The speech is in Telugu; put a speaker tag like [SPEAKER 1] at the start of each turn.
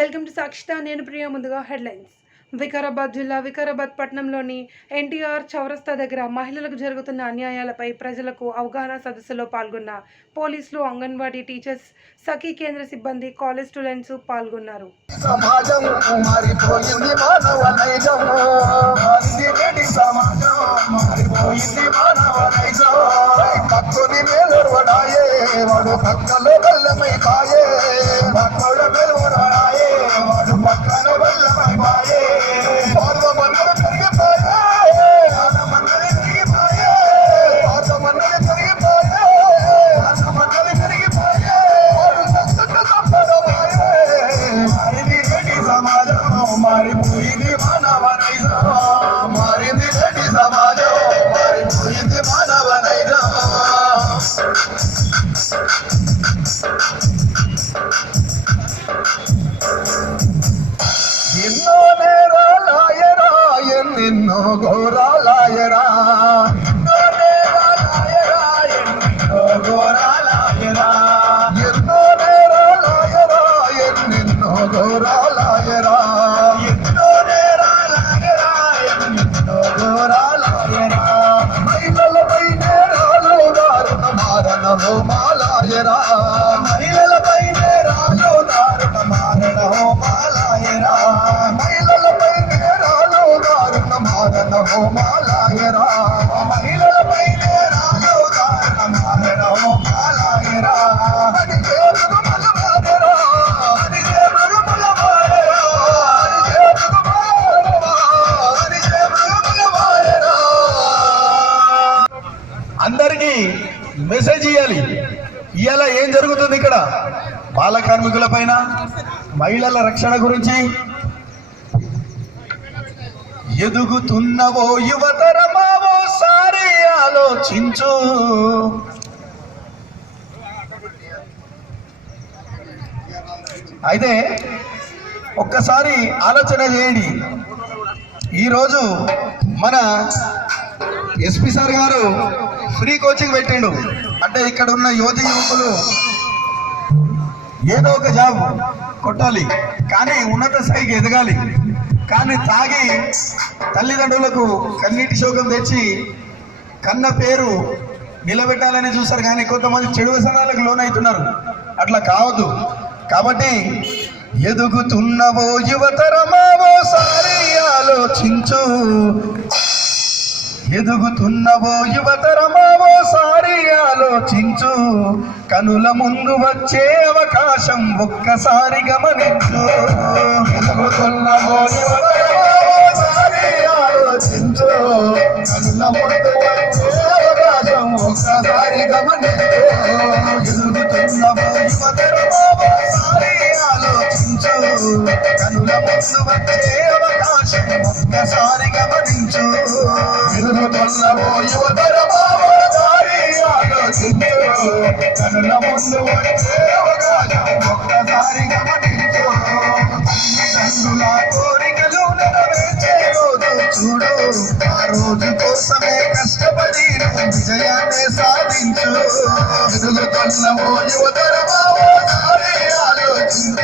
[SPEAKER 1] వెల్కమ్ టు సాక్షిత నేను ప్రియ ముందుగా హెడ్లైన్స్. వికారాబాద్ జిల్లా వికారాబాద్ పట్టణంలోని ఎన్టీఆర్ చౌరస్తా దగ్గర మహిళలకు జరుగుతున్న అన్యాయాలపై ప్రజలకు అవగాహన సదస్సులో పాల్గొన్న పోలీసులు అంగన్వాడీ టీచర్స్ సఖీ కేంద్ర సిబ్బంది కాలేజ్ స్టూడెంట్స్ పాల్గొన్నారు.
[SPEAKER 2] సమాజం వాడు పక్కలో బల్లమై పాయే భక్తుడు మేలొరవడాయే వాడు పక్కలో బల్లమై పాయే పార్వమన్నలు పెరిగిపోయే ఆనమన్నలు పెరిగిపోయే పార్వమన్నలు పెరిగిపోయే ఆనమన్నలు పెరిగిపోయే వాడు సత్తుట తప్పడమాయే మారింది నేటి సమాజం మారిపోయింది ఎన్నెన్నో ఘోరాలాయరా. ఎన్నో ఘోరాలయరా. ఎన్నో నేరాలాయరా ఎన్నెన్నో ఘోరాలాయరా. ఎన్నో నేరాలాయరా ఎన్నెన్నో ఘోరాలాయరా. మహిళలపై నేరాలు దారుణ మారణము మాలాయరా. మహిళలపై నేరాలు దారుణ మారణము మాలాయరా. అందరికీ మెసేజ్ ఇవ్వాలి ఇవాళ ఏం జరుగుతుంది ఇక్కడ? బాల కార్మికుల పైన మహిళల రక్షణ గురించి ఎదుగుతున్నవో యువతరమావో సారి ఆలోచించు. అయితే ఒక్కసారి ఆలోచన చేయండి. ఈరోజు మన ఎస్పీ సార్ గారు ఫ్రీ కోచింగ్ పెట్టిండు. అంటే ఇక్కడ ఉన్న యువతి యువకులు ఏదో ఒక జాబ్ కొట్టాలి కానీ ఉన్నత స్థాయికి ఎదగాలి. కానీ తాగి తల్లిదండ్రులకు కన్నీటి శోకం తెచ్చి కన్న పేరు నిలబెట్టాలని చూస్తారు కానీ కొంతమంది చెడు వ్యసనాలకు లోనవుతున్నారు. అట్లా కావద్దు. కాబట్టి ఎదుగుతున్నవో యువతరమావో సారి ఆలోచించు. ఎదుగుతున్నవో యువతరమావో సారి ఆలోచించు. కనుల ముందు వచ్చే అవకాశం ఒక్కసారి గమనించు. ఎదుగుతున్నవో యువతరమావో సారి ఆలోచించు. కనుల ముందు వచ్చే అవకాశం ఒక్కసారి గమనించు సారి ఆలోచించు కనుల ముందు వచ్చే అవకాశం ఒక్కసారి గమనించు ఎదుగుతున్నవో యువతరమావో సారి ఆలోచించు కనుల ముందు వచ్చే అవకాశం ఒక్కసారి గమనించు విజయాన్ని సాధించు. ఎదుగుతున్నవో యువతరమావో సారి ఆలోచించు.